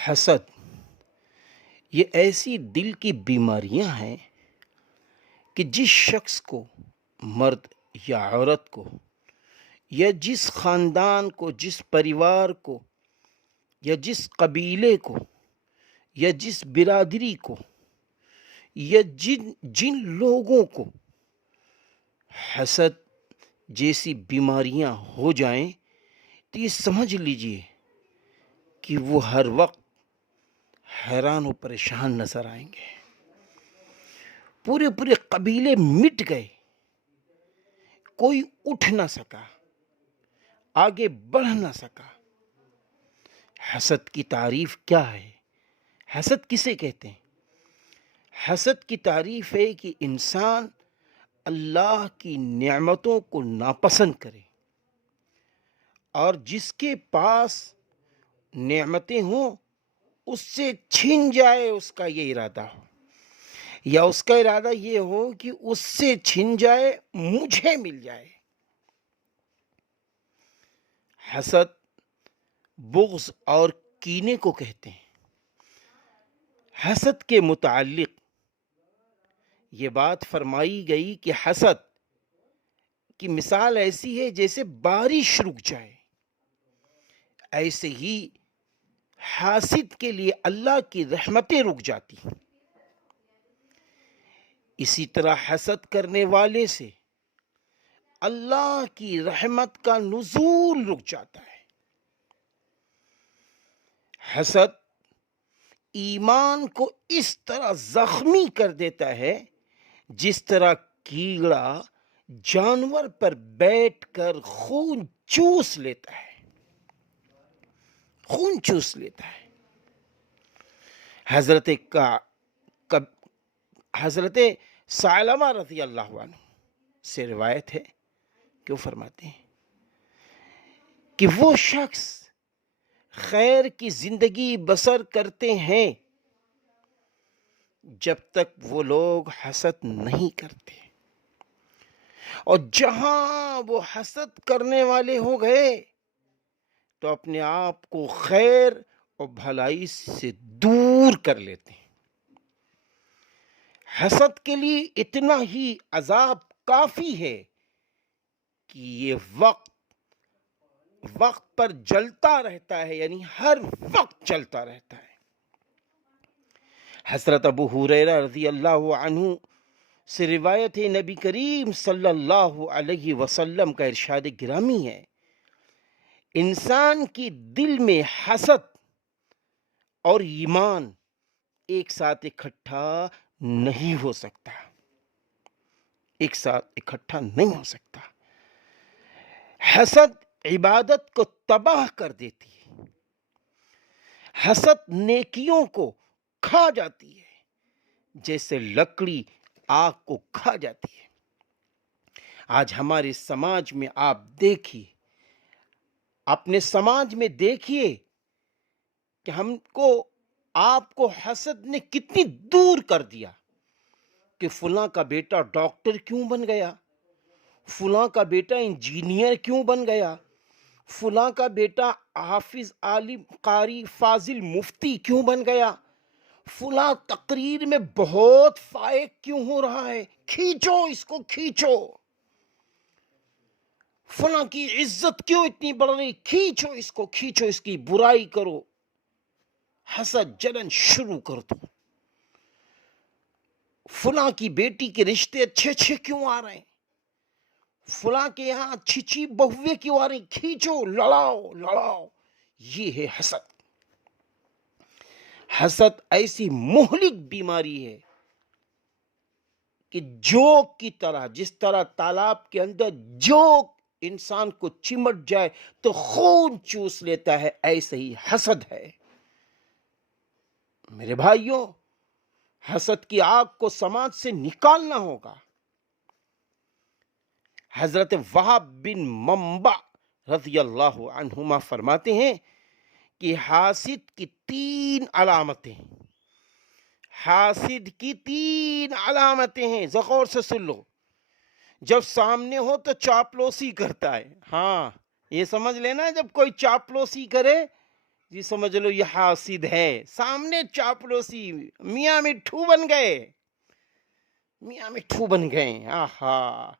حسد یہ ایسی دل کی بیماریاں ہیں کہ جس شخص کو، مرد یا عورت کو، یا جس خاندان کو، جس پریوار کو، یا جس قبیلے کو، یا جس برادری کو، یا جن لوگوں کو حسد جیسی بیماریاں ہو جائیں تو یہ سمجھ لیجئے کہ وہ ہر وقت حیران و پریشان نظر آئیں گے۔ پورے قبیلے مٹ گئے، کوئی اٹھ نہ سکا، آگے بڑھ نہ سکا۔ حسد کی تعریف کیا ہے؟ حسد کسے کہتے ہیں؟ حسد کی تعریف ہے کہ انسان اللہ کی نعمتوں کو ناپسند کرے، اور جس کے پاس نعمتیں ہوں اس سے چھن جائے، اس کا یہ ارادہ ہو، یا اس کا ارادہ یہ ہو کہ اس سے چھن جائے مجھے مل جائے۔ حسد بغض اور کینے کو کہتے ہیں۔ حسد کے متعلق یہ بات فرمائی گئی کہ حسد کی مثال ایسی ہے جیسے بارش رک جائے، ایسے ہی حاسد کے لیے اللہ کی رحمتیں رک جاتی ہیں۔ اسی طرح حسد کرنے والے سے اللہ کی رحمت کا نزول رک جاتا ہے۔ حسد ایمان کو اس طرح زخمی کر دیتا ہے جس طرح کیڑا جانور پر بیٹھ کر خون چوس لیتا ہے۔ حضرت ثعلبہ رضی اللہ عنہ سے روایت ہے کہ وہ فرماتے ہیں کہ وہ شخص خیر کی زندگی بسر کرتے ہیں جب تک وہ لوگ حسد نہیں کرتے، اور جہاں وہ حسد کرنے والے ہو گئے تو اپنے آپ کو خیر اور بھلائی سے دور کر لیتے ہیں۔ حسد کے لیے اتنا ہی عذاب کافی ہے کہ یہ وقت پر جلتا رہتا ہے، یعنی ہر وقت جلتا رہتا ہے۔ حضرت ابو ہریرہ رضی اللہ عنہ سے روایت ہے، نبی کریم صلی اللہ علیہ وسلم کا ارشاد گرامی ہے، انسان کی دل میں حسد اور ایمان ایک ساتھ اکٹھا نہیں ہو سکتا، حسد عبادت کو تباہ کر دیتی ہے، حسد نیکیوں کو کھا جاتی ہے جیسے لکڑی آگ کو کھا جاتی ہے۔ آج ہمارے سماج میں آپ دیکھیے، اپنے سماج میں دیکھیے کہ آپ کو حسد نے کتنی دور کر دیا کہ فلاں کا بیٹا ڈاکٹر کیوں بن گیا، فلاں کا بیٹا انجینئر کیوں بن گیا، فلاں کا بیٹا حافظ، عالم، قاری، فاضل، مفتی کیوں بن گیا، فلاں تقریر میں بہت فائق کیوں ہو رہا ہے، کھینچو اس کو، کھینچو، فلاں کی عزت کیوں اتنی بڑھ رہی، کھینچو اس کو، کھینچو، اس کی برائی کرو، حسد جلن شروع کر دو۔ فلاں کی بیٹی کے رشتے اچھے کیوں آ رہے ہیں، فلاں کے یہاں اچھی بہویں کیوں آ رہی، کھینچو، لڑاؤ۔ یہ ہے حسد۔ حسد ایسی مہلک بیماری ہے کہ جوک کی طرح، جس طرح تالاب کے اندر جوک انسان کو چمٹ جائے تو خون چوس لیتا ہے، ایسے ہی حسد ہے۔ میرے بھائیوں، حسد کی آگ کو سماج سے نکالنا ہوگا۔ حضرت وہب بن منبع رضی اللہ عنہما فرماتے ہیں کہ حاسد کی تین علامتیں ہیں، غور سے سن لو۔ جب سامنے ہو تو چاپلوسی کرتا ہے، ہاں یہ سمجھ لینا، جب کوئی چاپلوسی کرے جی سمجھ لو یہ حاسد ہے، سامنے چاپلوسی، میاں مٹھو بن گئے، میاں مٹھو بن گئے. آہا،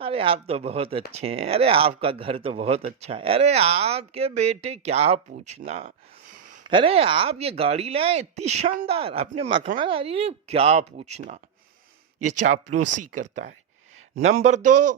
ارے آپ تو بہت اچھے ہیں، ارے آپ کا گھر تو بہت اچھا ہے، ارے آپ کے بیٹے کیا پوچھنا، ارے آپ یہ گاڑی لائے اتنی شاندار، آپ نے مکان لائی کیا پوچھنا. یہ چاپلوسی کرتا ہے. نمبر 2،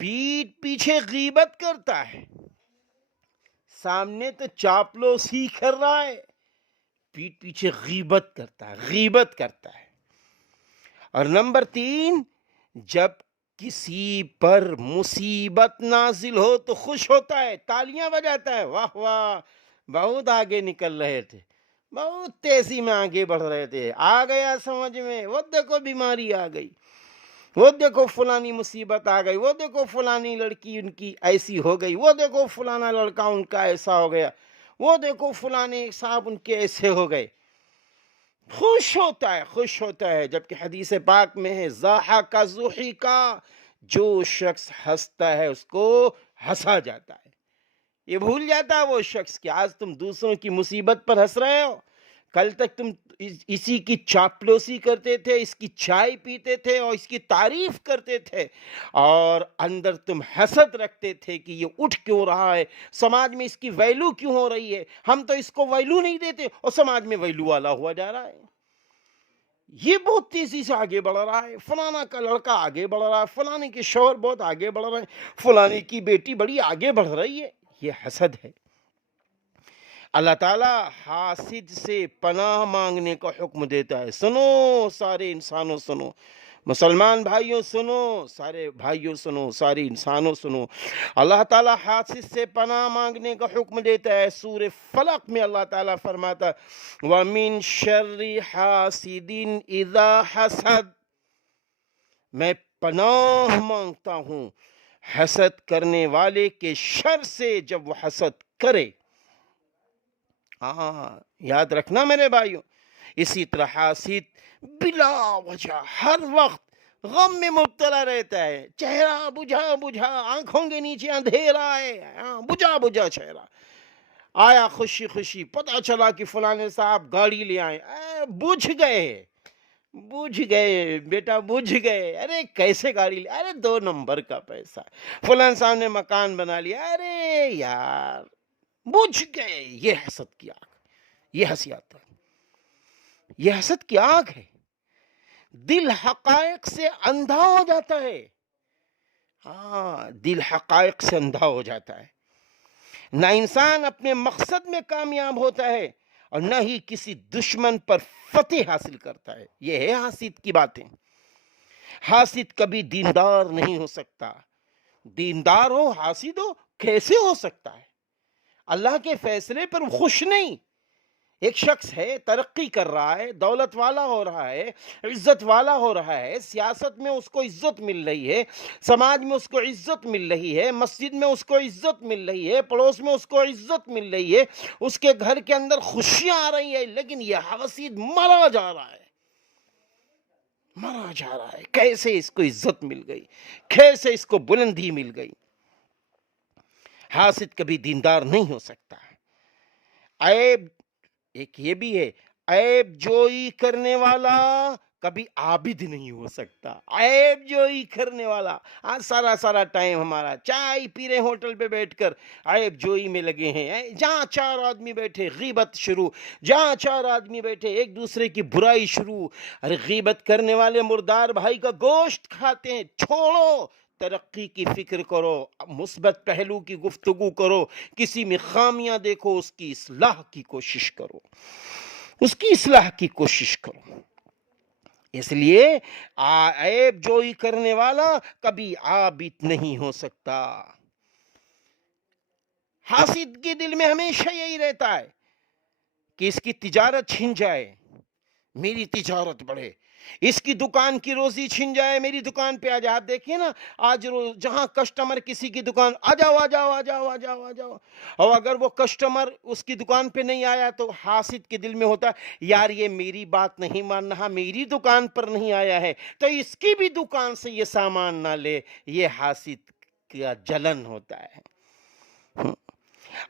پیٹھ پیچھے غیبت کرتا ہے. سامنے تو چاپلوسی کر رہا ہے، پیٹھ پیچھے غیبت کرتا ہے، غیبت کرتا ہے. اور نمبر 3، جب کسی پر مصیبت نازل ہو تو خوش ہوتا ہے، تالیاں بجاتا ہے، واہ واہ بہت آگے نکل رہے تھے، بہت تیزی میں آگے بڑھ رہے تھے، آ گیا سمجھ میں، وہ دیکھو بیماری آ گئی، وہ دیکھو فلانی مصیبت آ گئی، وہ دیکھو فلانی لڑکی ان کی ایسی ہو گئی، وہ دیکھو فلانا لڑکا ان کا ایسا ہو گیا، وہ دیکھو فلانے صاحب ان کے ایسے ہو گئے. خوش ہوتا ہے، خوش ہوتا ہے. جبکہ حدیث پاک میں ہے ضحک ضحکا، جو شخص ہنستا ہے اس کو ہنسا جاتا ہے. یہ بھول جاتا ہے وہ شخص کہ آج تم دوسروں کی مصیبت پر ہنس رہے ہو، کل تک تم اسی کی چاپلوسی کرتے تھے، اس کی چائے پیتے تھے اور اس کی تعریف کرتے تھے، اور اندر تم حسد رکھتے تھے کہ یہ اٹھ کیوں رہا ہے، سماج میں اس کی ویلو کیوں ہو رہی ہے، ہم تو اس کو ویلو نہیں دیتے اور سماج میں ویلو والا ہوا جا رہا ہے. یہ بہت تیزی سے آگے بڑھ رہا ہے، فلانا کا لڑکا آگے بڑھ رہا ہے، فلانے کے شوہر بہت آگے بڑھ رہے ہیں، فلانے کی بیٹی بڑی آگے بڑھ رہی ہے. یہ حسد ہے. اللہ تعالیٰ حاسد سے پناہ مانگنے کا حکم دیتا ہے. سنو سارے انسانوں، سنو مسلمان بھائیوں، سنو سارے بھائیوں، سنو سارے انسانوں، سنو. اللہ تعالیٰ حاسد سے پناہ مانگنے کا حکم دیتا ہے. سورہ فلق میں اللہ تعالیٰ فرماتا ہے وَمِن شَرِّ حَاسِدٍ اِذَا حَسَد، میں پناہ مانگتا ہوں حسد کرنے والے کے شر سے جب وہ حسد کرے. ہاں یاد رکھنا میرے بھائیوں. اسی طرح حاسد بلا وجہ ہر وقت غم میں مبتلا رہتا ہے، چہرہ بجھا بجھا، آنکھوں کے نیچے اندھیرا ہے، بجھا بجھا چہرہ. آیا خوشی خوشی، پتہ چلا کہ فلانے صاحب گاڑی لے آئے، بجھ گئے، بجھ گئے بیٹا، بجھ گئے. ارے کیسے گاڑی لے، ارے 2 نمبر کا پیسہ. فلان صاحب نے مکان بنا لیا، ارے یار بجھ گئے. یہ حسد کی آگ، یہ حسیات ہے، یہ حسد کی آگ ہے. دل حقائق سے اندھا ہو جاتا ہے. ہاں دل حقائق سے اندھا ہو جاتا ہے. نہ انسان اپنے مقصد میں کامیاب ہوتا ہے اور نہ ہی کسی دشمن پر فتح حاصل کرتا ہے. یہ ہے حاسد کی باتیں. حاسد کبھی دیندار نہیں ہو سکتا. دیندار ہو حاسد ہو کیسے ہو سکتا ہے؟ اللہ کے فیصلے پر خوش نہیں. ایک شخص ہے، ترقی کر رہا ہے، دولت والا ہو رہا ہے، عزت والا ہو رہا ہے، سیاست میں اس کو عزت مل رہی ہے، سماج میں اس کو عزت مل رہی ہے، مسجد میں اس کو عزت مل رہی ہے، پڑوس میں اس کو عزت مل رہی ہے، اس کے گھر کے اندر خوشیاں آ رہی ہیں، لیکن یہ حاسد مرا جا رہا ہے، مرا جا رہا ہے. کیسے اس کو عزت مل گئی، کیسے اس کو بلندی مل گئی. حاسد کبھی دیندار نہیں ہو سکتا. عیب ایک یہ بھی ہے، عیب جوئی کرنے والا کبھی عابد نہیں ہو سکتا. عیب جوئی کرنے والا، آج سارا سارا ٹائم ہمارا چائے پی رہے ہوٹل پہ بیٹھ کر عیب جوئی میں لگے ہیں. جہاں 4 آدمی بیٹھے غیبت شروع، جہاں 4 آدمی بیٹھے ایک دوسرے کی برائی شروع. ارے غیبت کرنے والے مردار بھائی کا گوشت کھاتے ہیں. چھوڑو، ترقی کی فکر کرو، مثبت پہلو کی گفتگو کرو، کسی میں خامیاں دیکھو، اس کی اصلاح کی کوشش کرو، اس کی اصلاح کی کوشش کرو. اس لیے عیب جوئی کرنے والا کبھی عابد نہیں ہو سکتا. حاسد کے دل میں ہمیشہ یہی رہتا ہے کہ اس کی تجارت چھن جائے، میری تجارت بڑھے، اس کی دکان کی روزی چھن جائے، میری دکان پہ آ جائے. آپ دیکھیے نا آج جہاں کسٹمر کسی کی دکان آ جاؤ آ جاؤ آ جاؤ آ جاؤ آ جاؤ، اور اگر وہ کسٹمر اس کی دکان پہ نہیں آیا تو حاسد کے دل میں ہوتا ہے یار یہ میری بات نہیں مان رہا، میری دکان پر نہیں آیا ہے تو اس کی بھی دکان سے یہ سامان نہ لے. یہ حاسد کا جلن ہوتا ہے.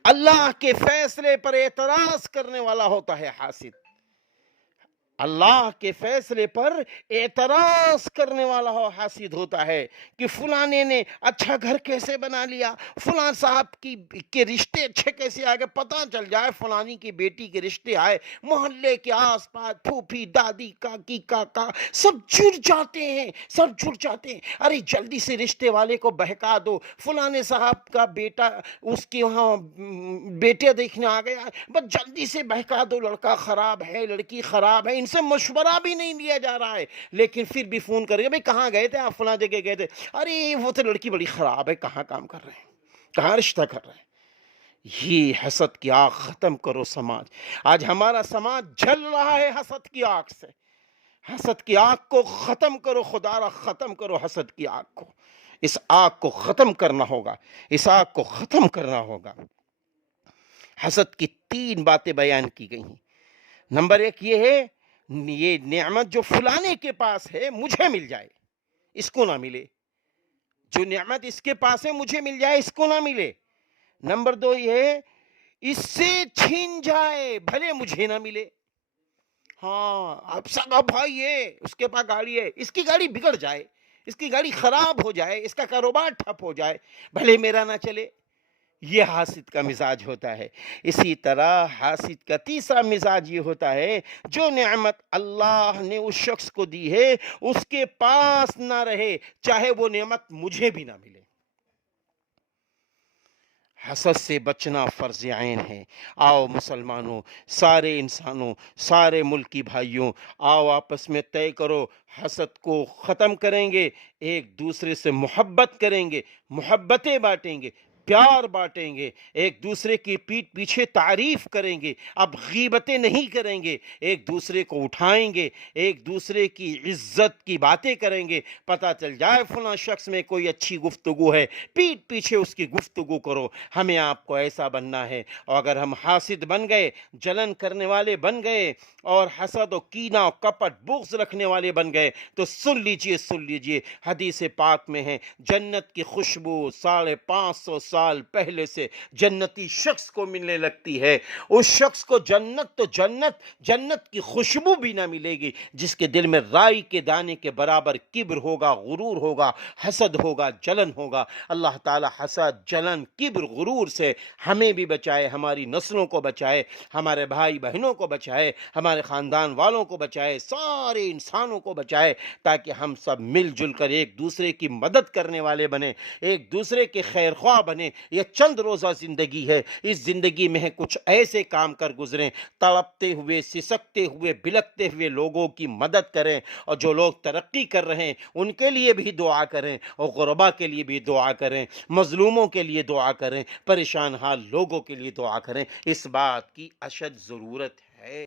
اللہ کے فیصلے پر اعتراض کرنے والا ہوتا ہے حاسد. اللہ کے فیصلے پر اعتراض کرنے والا حاسد ہوتا ہے کہ فلانے نے اچھا گھر کیسے بنا لیا، فلاں صاحب کے رشتے اچھے کیسے آ گئے، پتہ چل جائے فلانی کی بیٹی کے رشتے آئے، محلے کے آس پاس پھوپھی دادی کاکی کاکا سب جڑ جاتے ہیں، سب جڑ جاتے ہیں. ارے جلدی سے رشتے والے کو بہکا دو، فلانے صاحب کا بیٹا اس کے وہاں بیٹے دیکھنے آ گیا، بس جلدی سے بہکا دو، لڑکا خراب ہے لڑکی خراب ہے. ان سے مشورہ بھی نہیں لیا جا رہا ہے، لیکن پھر بھی فون کرے گا، بھائی کہاں گئے تھے آپ، فلاں جگہ گئے تھے، ارے وہ تو لڑکی بڑی خراب ہے، کہاں کام کر رہے ہیں، کہاں رشتہ کر رہے ہیں. یہ حسد کی آگ ختم کرو سماج. آج ہمارا سماج جل رہا ہے حسد کی آگ سے. حسد کی آگ کو ختم کرو، خدا را ختم کرو حسد کی آگ کو. اس آگ کو ختم کرنا ہوگا، اس آگ کو ختم کرنا ہوگا. حسد کی 3 باتیں بیان کی گئی ہیں. نمبر 1 یہ ہے، یہ نعمت جو فلانے کے پاس ہے مجھے مل جائے، اس کو نہ ملے. جو نعمت اس کے پاس ہے مجھے مل جائے، اس کو نہ ملے. نمبر 2 یہ ہے، اس سے چھین جائے بھلے مجھے نہ ملے. ہاں اب سب بھائی ہے، اس کے پاس گاڑی ہے، اس کی گاڑی بگڑ جائے، اس کی گاڑی خراب ہو جائے، اس کا کاروبار ٹھپ ہو جائے، بھلے میرا نہ چلے. یہ حاسد کا مزاج ہوتا ہے. اسی طرح حاسد کا تیسرا مزاج یہ ہوتا ہے، جو نعمت اللہ نے اس شخص کو دی ہے اس کے پاس نہ رہے، چاہے وہ نعمت مجھے بھی نہ ملے. حسد سے بچنا فرض عین ہے. آؤ مسلمانوں، سارے انسانوں، سارے ملکی بھائیوں، آؤ آپس میں طے کرو، حسد کو ختم کریں گے، ایک دوسرے سے محبت کریں گے، محبتیں بانٹیں گے، پیار بانٹیں گے، ایک دوسرے کی پیٹھ پیچھے تعریف کریں گے، اب غیبتیں نہیں کریں گے، ایک دوسرے کو اٹھائیں گے، ایک دوسرے کی عزت کی باتیں کریں گے. پتہ چل جائے فلاں شخص میں کوئی اچھی گفتگو ہے، پیٹھ پیچھے اس کی گفتگو کرو. ہمیں آپ کو ایسا بننا ہے. اور اگر ہم حاسد بن گئے، جلن کرنے والے بن گئے، اور حسد و کینہ و کپٹ بغض رکھنے والے بن گئے، تو سن لیجئے حدیث پاک میں ہے، جنت کی خوشبو 550 سال پہلے سے جنتی شخص کو ملنے لگتی ہے. اس شخص کو جنت کی خوشبو بھی نہ ملے گی جس کے دل میں رائی کے دانے کے برابر کبر ہوگا، غرور ہوگا، حسد ہوگا، جلن ہوگا. اللہ تعالی حسد، جلن، کبر، غرور سے ہمیں بھی بچائے، ہماری نسلوں کو بچائے، ہمارے بھائی بہنوں کو بچائے، ہمارے خاندان والوں کو بچائے، سارے انسانوں کو بچائے، تاکہ ہم سب مل جل کر ایک دوسرے کی مدد کرنے والے بنیں، ایک دوسرے کے خیر خواہ بنیں. یہ چند روزہ زندگی ہے، اس زندگی میں کچھ ایسے کام کر گزریں، تڑپتے ہوئے، سسکتے ہوئے، بلکتے ہوئے لوگوں کی مدد کریں، اور جو لوگ ترقی کر رہے ہیں ان کے لیے بھی دعا کریں، اور غربا کے لیے بھی دعا کریں، مظلوموں کے لیے دعا کریں، پریشان حال لوگوں کے لیے دعا کریں. اس بات کی اشد ضرورت ہے.